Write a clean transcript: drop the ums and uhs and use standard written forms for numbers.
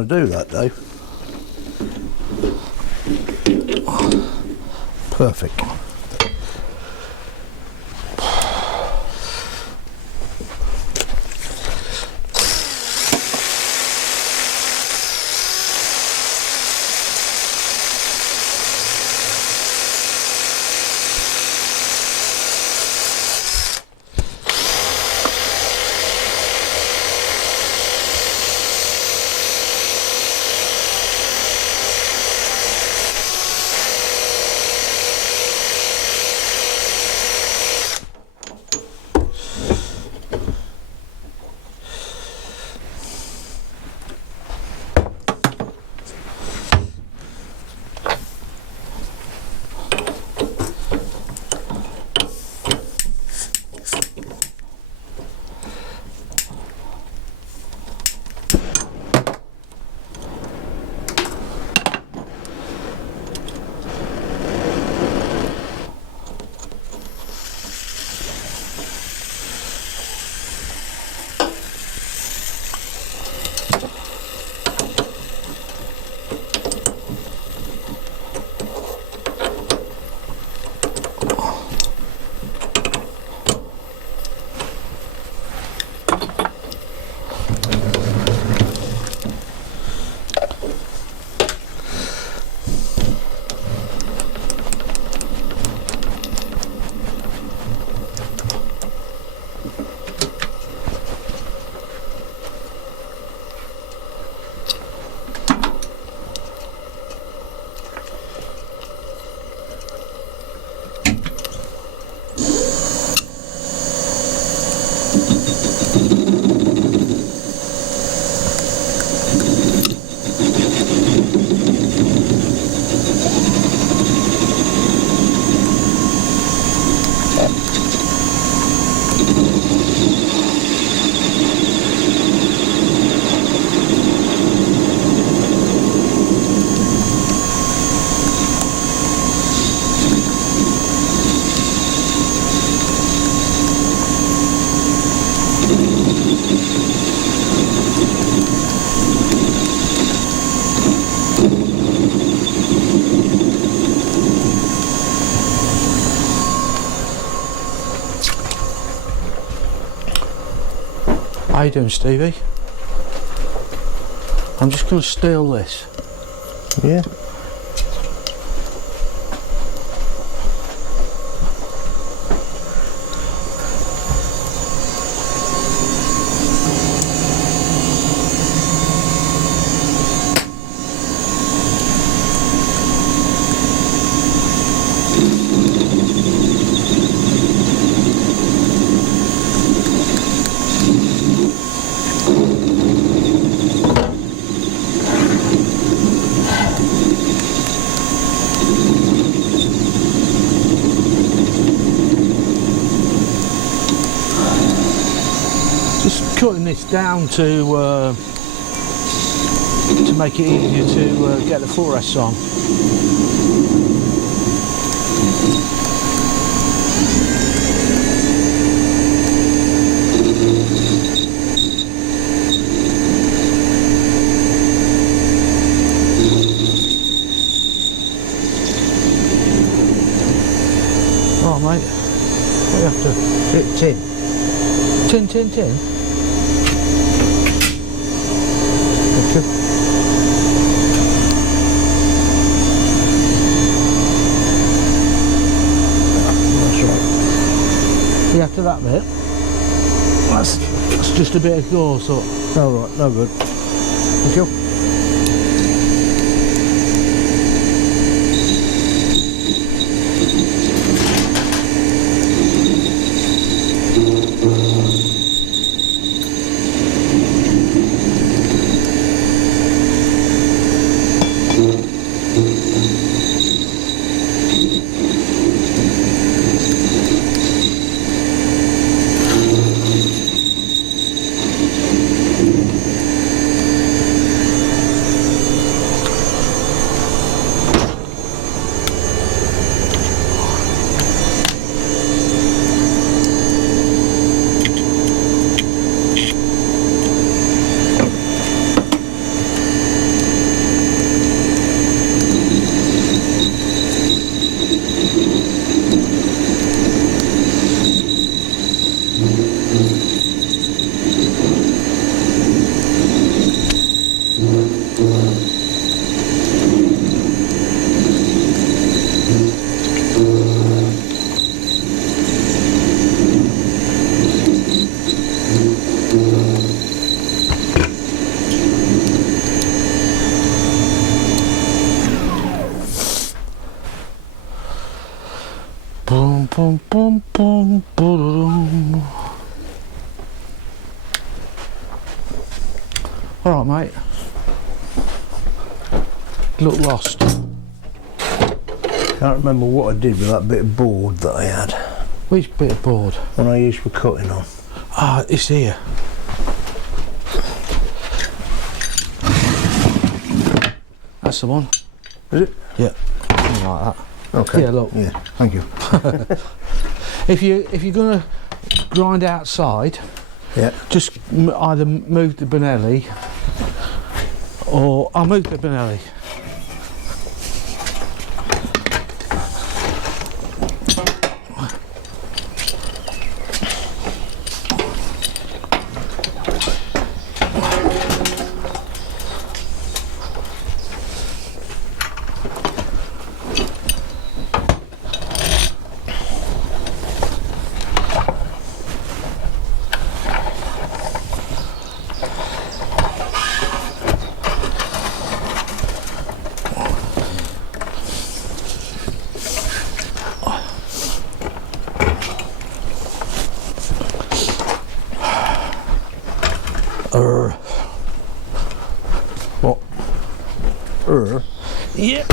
want to do that, Dave. Perfect. How you doing, Stevie? I'm just going to steal this. Yeah. Cutting this down to make it easier to get the footrests on. Oh mate, what do you have to? Tin. Tin. That's right. Yeah, after that bit, that's just a bit of gore, so. Oh right, no good. Thank you. All right, mate. Look lost. Can't remember what I did with that bit of board that I had. Which bit of board? One I used for cutting on. Ah, it's here. That's the one. Is it? Yeah. Something like that. Okay. Yeah, look. Yeah, thank you. If you're gonna grind outside, Yeah. just either move the Benelli, or I'll move the Benelli. What? Yeah.